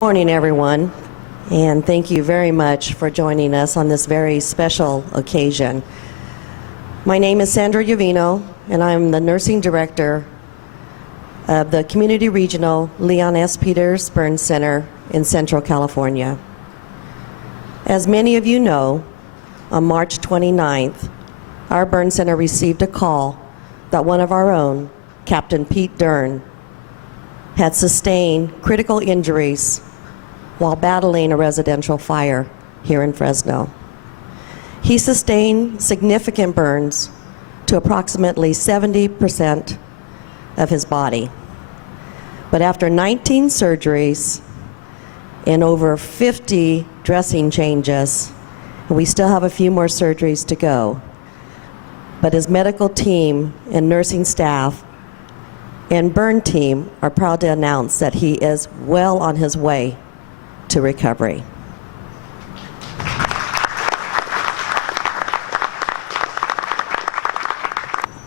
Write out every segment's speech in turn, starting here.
Morning, everyone, and thank you very much for joining us on this very special occasion. My name is Sandra Uvino, and I'm the Nursing Director of the Community Regional Leon S. Peters Burn Center in Central California. As many of you know, on March 29th, our burn center received a call that one of our own, Captain Pete Dern, had sustained critical injuries while battling a residential fire here in Fresno. He sustained significant burns to approximately 70% of his body. But after 19 surgeries and over 50 dressing changes, and we still have a few more surgeries to go, but his medical team and nursing staff and burn team are proud to announce that he is well on his way to recovery.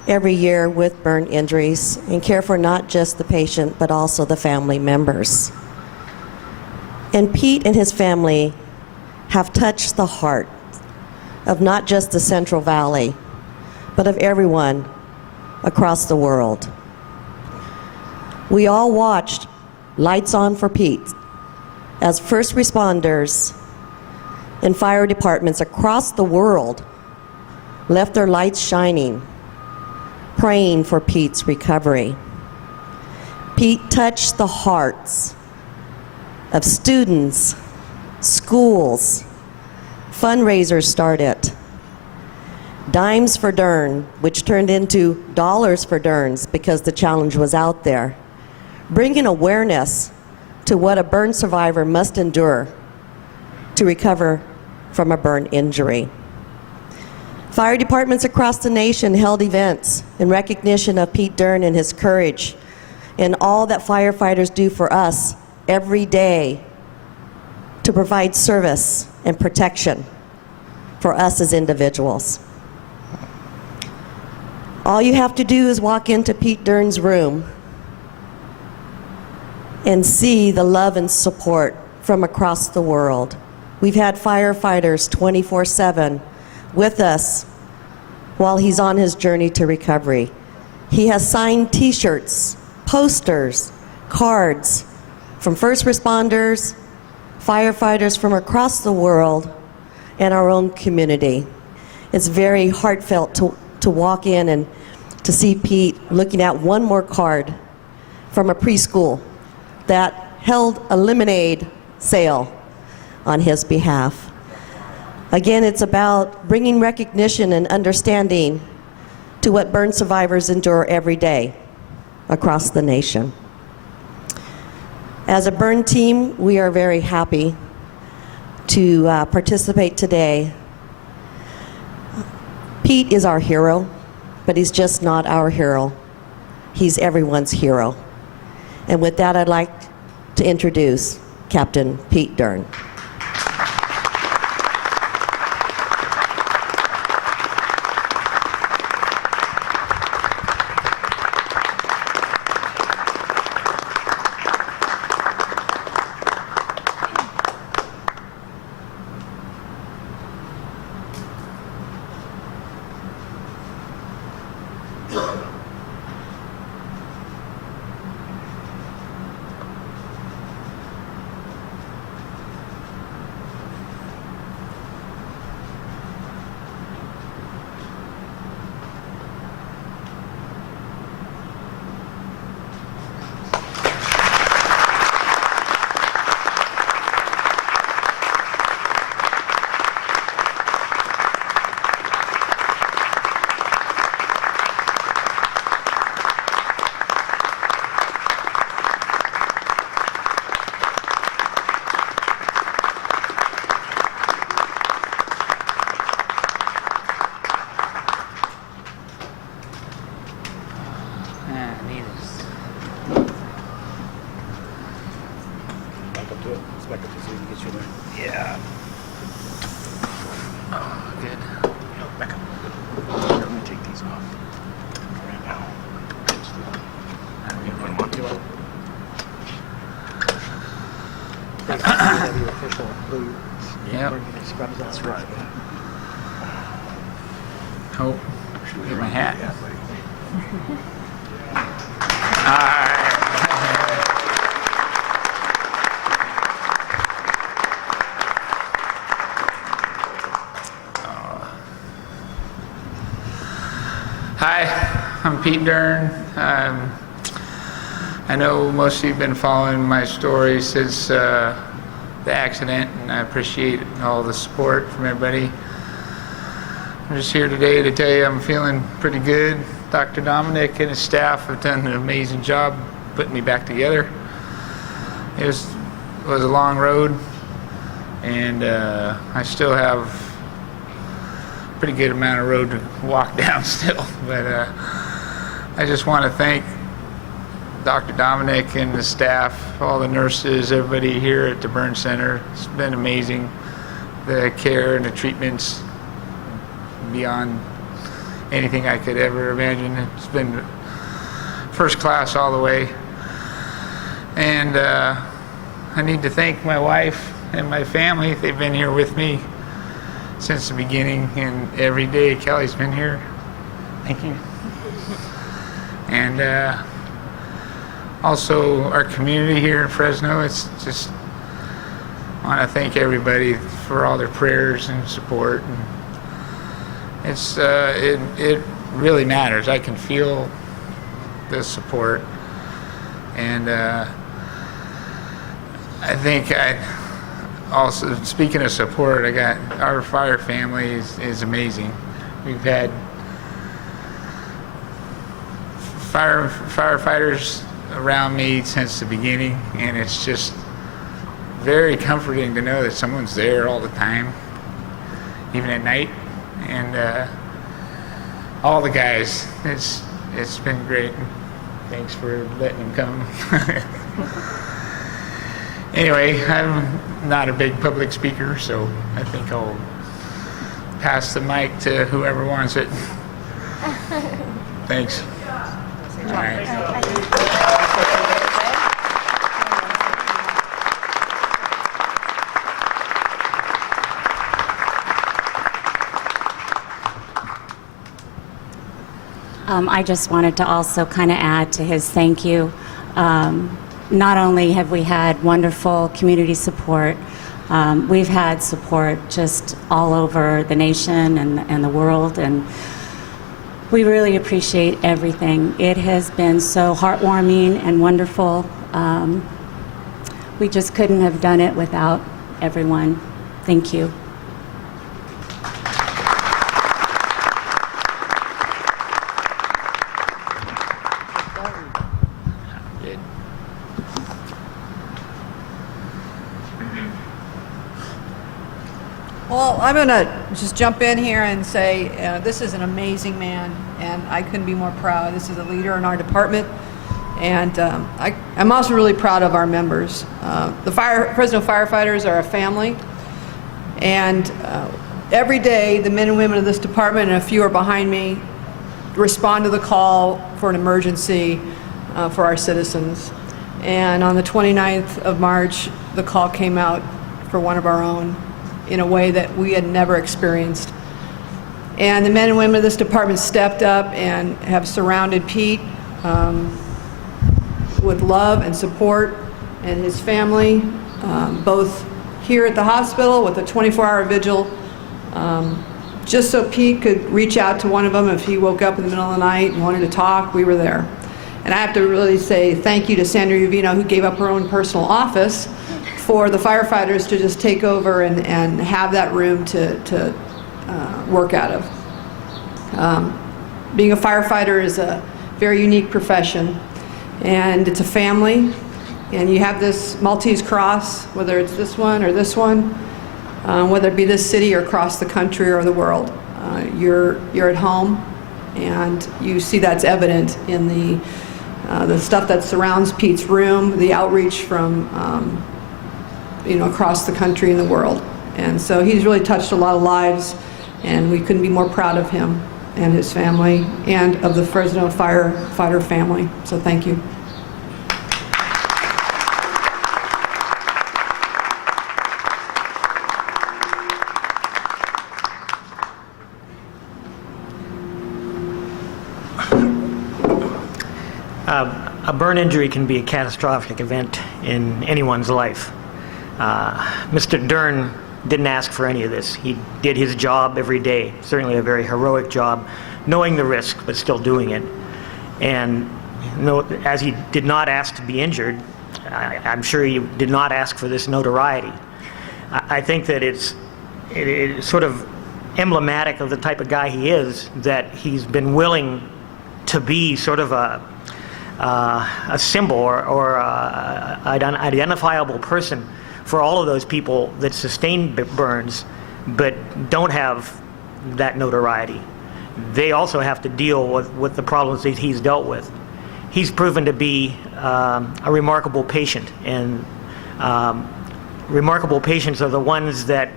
Every year with burn injuries and care for not just the patient but also the family members. And Pete and his family have touched the heart of not just the Central Valley, but of everyone across the world. We all watched Lights On for Pete as first responders and fire departments across the world left their lights shining, praying for Pete's recovery. Pete touched the hearts of students, schools, fundraisers started. Dimes for Dern, which turned into dollars for Derns because the challenge was out there, bringing awareness to what a burn survivor must endure to recover from a burn injury. Fire departments across the nation held events in recognition of Pete Dern and his courage and all that firefighters do for us every day to provide service and protection for us as individuals. All you have to do is walk into Pete Dern's room and see the love and support from across the world. We've had firefighters 24/7 with us while he's on his journey to recovery. He has signed t-shirts, posters, cards from first responders, firefighters from across the world, and our own community. It's very heartfelt to walk in and to see Pete looking at one more card from a preschool that held a lemonade sale on his behalf. Again, it's about bringing recognition and understanding to what burn survivors endure every day across the nation. As a burn team, we are very happy to participate today. Pete is our hero, but he's just not our hero. He's everyone's hero. And with that, I'd like to introduce Captain Pete Dern. Yeah. Oh, good. Back up. Here, let me take these off. Right now. official blue. Yep. We're gonna scrub that's right. Hope. Get my hat. Yeah, buddy. All right. Hi, I'm Pete Dern. I know most of you have been following my story since the accident, and I appreciate all the support from everybody. I'm just here today to tell you I'm feeling pretty good. Dr. Dominic and his staff have done an amazing job putting me back together. It was a long road, and I still have a pretty good amount of road to walk down still. But I just want to thank Dr. Dominic and the staff, all the nurses, everybody here at the Burn Center. It's been amazing. The care and the treatments beyond anything I could ever imagine. It's been first class all the way. And I need to thank my wife and my family. They've been here with me since the beginning, and every day Kelly's been here. Thank you. And also our community here in Fresno. It's just, I want to thank everybody for all their prayers and support. And it's it really matters. I can feel the support, and I think also, speaking of support, I got our fire family is amazing. We've had firefighters around me since the beginning, and it's just very comforting to know that someone's there all the time, even at night. And all the guys, it's been great. Thanks for letting them come. Anyway, I'm not a big public speaker, so I think I'll pass the mic to whoever wants it. Thanks. All right. I just wanted to also kind of add to his thank you. Not only have we had wonderful community support, we've had support just all over the nation and the world, and we really appreciate everything. It has been so heartwarming and wonderful. We just couldn't have done it without everyone. Thank you. Well, I'm going to just jump in here and say this is an amazing man, and I couldn't be more proud. This is a leader in our department, and I'm also really proud of our members. The Fresno firefighters are a family, and every day the men and women of this department, and a few are behind me, respond to the call for an emergency for our citizens. And on the 29th of March, the call came out for one of our own, in a way that we had never experienced. And the men and women of this department stepped up and have surrounded Pete with love and support, and his family, both here at the hospital with a 24-hour vigil, just so Pete could reach out to one of them if he woke up in the middle of the night and wanted to talk. We were there. And I have to really say thank you to Sandra Uvino, who gave up her own personal office for the firefighters to just take over and have that room to work out of. Being a firefighter is a very unique profession, and it's a family, and you have this Maltese cross, whether it's this one or this one, whether it be this city or across the country or the world. You're at home, and you see that's evident in the stuff that surrounds Pete's room, the outreach from across the country and the world. And so he's really touched a lot of lives, and we couldn't be more proud of him and his family and of the Fresno firefighter family. So thank you. A burn injury can be a catastrophic event in anyone's life. Mr. Dern didn't ask for any of this. He did his job every day, certainly a very heroic job, knowing the risk, but still doing it. And as he did not ask to be injured, I'm sure he did not ask for this notoriety. I think that it's sort of emblematic of the type of guy he is, that he's been willing to be sort of a symbol or an identifiable person for all of those people that sustain burns but don't have that notoriety. They also have to deal with the problems that he's dealt with. He's proven to be a remarkable patient, and remarkable patients are the ones that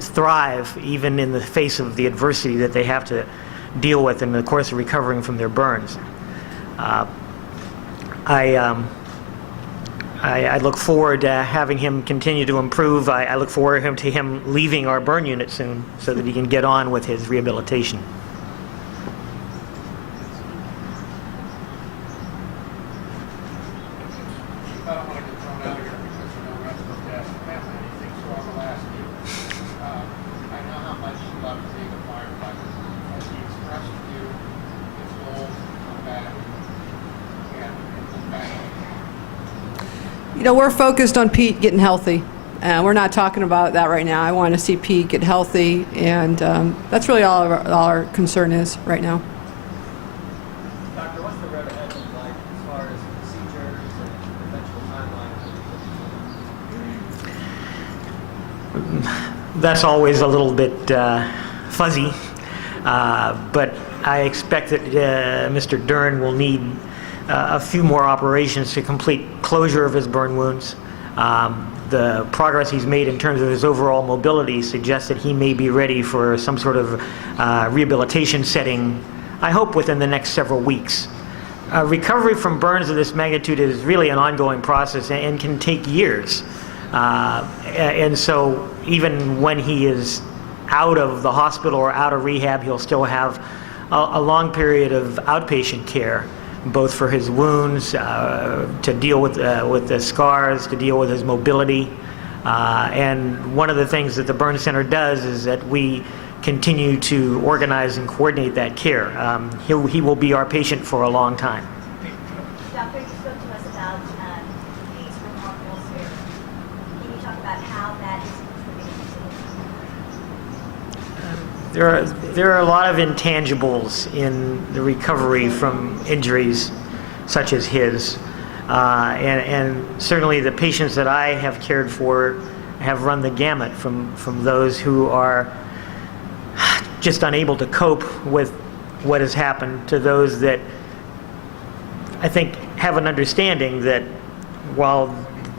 thrive even in the face of the adversity that they have to deal with in the course of recovering from their burns. I look forward to having him continue to improve. I look forward to him leaving our burn unit soon so that he can get on with his rehabilitation. I don't want to get thrown out of here because you know Russ looked after the family and he thinks so on the last year. I know how much you love being a firefighter. As he expressed to you his goal to come back and look back. You know, we're focused on Pete getting healthy. We're not talking about that right now. I want to see Pete get healthy, and that's really all our concern is right now. Doctor, what's the road ahead look like as far as procedures and eventual timelines? That's always a little bit fuzzy, but I expect that Mr. Dern will need a few more operations to complete closure of his burn wounds. The progress he's made in terms of his overall mobility suggests that he may be ready for some sort of rehabilitation setting, I hope within the next several weeks. Recovery from burns of this magnitude is really an ongoing process and can take years. And so even when he is out of the hospital or out of rehab, he'll still have a long period of outpatient care, both for his wounds, to deal with the scars, to deal with his mobility. And one of the things that the Burn Center does is that we continue to organize and coordinate that care. He will be our patient for a long time. Doctor, you spoke to us about Pete's remarkable spirit. Can you talk about how that is contributing to There are a lot of intangibles in the recovery from injuries such as his. And certainly the patients that I have cared for have run the gamut from those who are just unable to cope with what has happened to those that I think have an understanding that while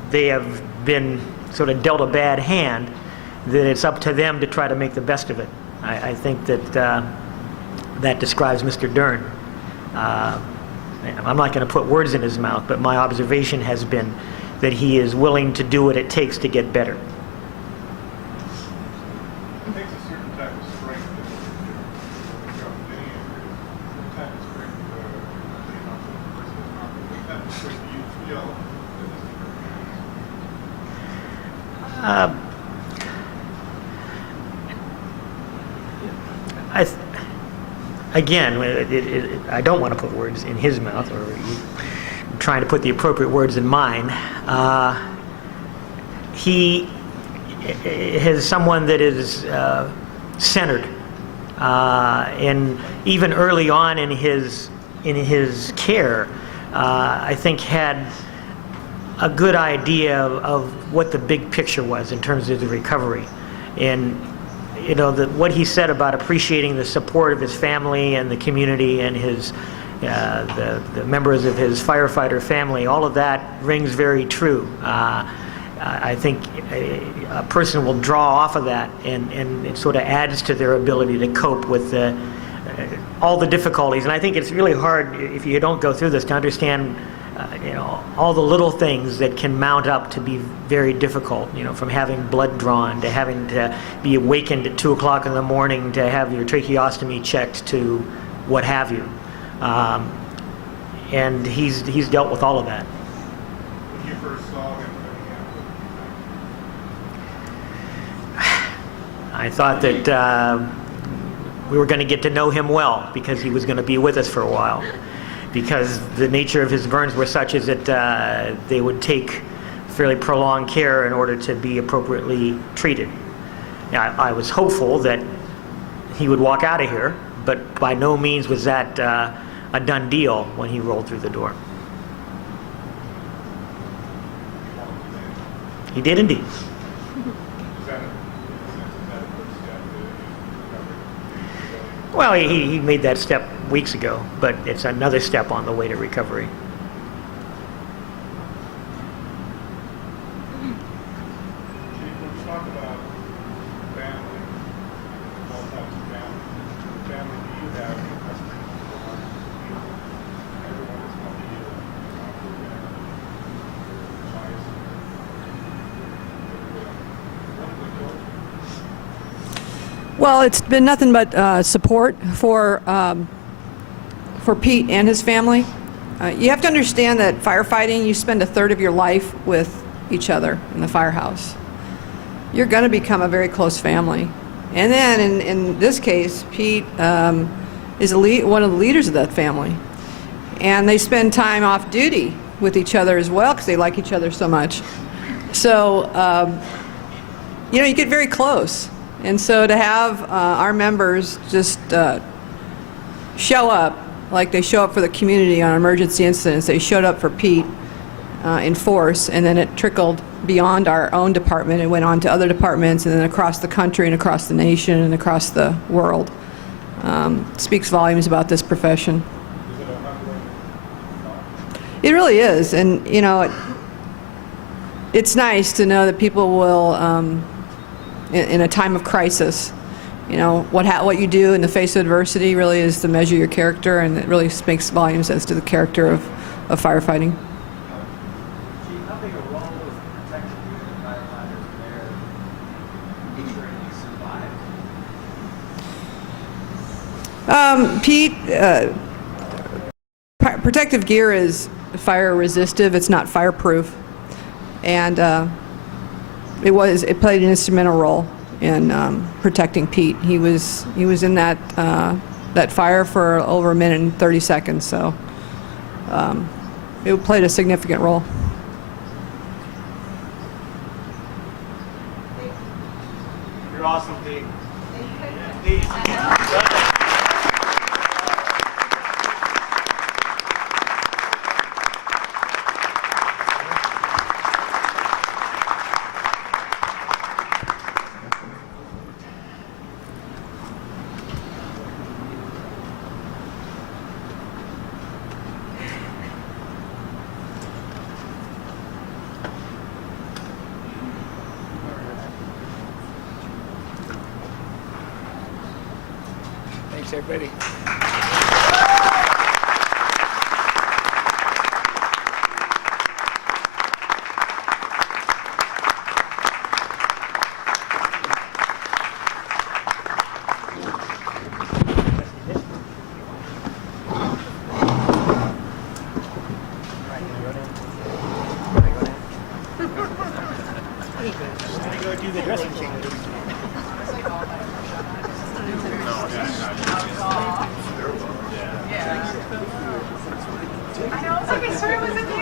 they have been sort of dealt a bad hand, that it's up to them to try to make the best of it. I think that that describes Mr. Dern. I'm not going to put words in his mouth, but my observation has been that he is willing to do what it takes to get better. It takes a certain type of strength to overcome many injuries. What type of strength, what type of strength do you feel that this Again, I don't want to put words in his mouth, or I'm trying to put the appropriate words in mine. He is someone that is centered, and even early on in his care, I think had a good idea of what the big picture was in terms of the recovery. And you know, what he said about appreciating the support of his family and the community and his the members of his firefighter family, all of that rings very true. I think a person will draw off of that, and it sort of adds to their ability to cope with all the difficulties. And I think it's really hard, if you don't go through this, to understand you know, all the little things that can mount up to be very difficult, you know, from having blood drawn to having to be awakened at 2 o'clock in the morning to have your tracheostomy checked to what have you. and he's dealt with all of that. When you first saw him I thought that we were going to get to know him well because he was going to be with us for a while. Because the nature of his burns were such as that they would take fairly prolonged care in order to be appropriately treated. Now, I was hopeful that he would walk out of here, but by no means was that a done deal when he rolled through the door. He did indeed. Well, he made that step weeks ago, but it's another step on the way to recovery. when you talk about family, all types of family do you have in custody? Everyone is coming to you for dinner, advice, Well, it's been nothing but support for Pete and his family. You have to understand that firefighting, you spend a third of your life with each other in the firehouse. You're going to become a very close family. And then in this case, Pete is one of the leaders of that family. And they spend time off duty with each other as well because they like each other so much. So, you get very close. And so to have our members just show up like they show up for the community on emergency incidents, they showed up for Pete in force, and then it trickled beyond our own department and went on to other departments and then across the country and across the nation and across the world. Speaks volumes about this profession. It really is, and it's nice to know that people will, in a time of crisis, what you do in the face of adversity really is to measure your character, and it really speaks volumes as to the character of firefighting. Chief, how big a role was the protective gear the firefighters there ensuring you survived? Pete, protective gear is fire resistive. It's not fireproof, and it played an instrumental role in protecting Pete. He was in that fire for over a minute and 30 seconds, so it played a significant role. You're awesome, Pete. Pete. Thanks, everybody. I know, I was like, I swear it was in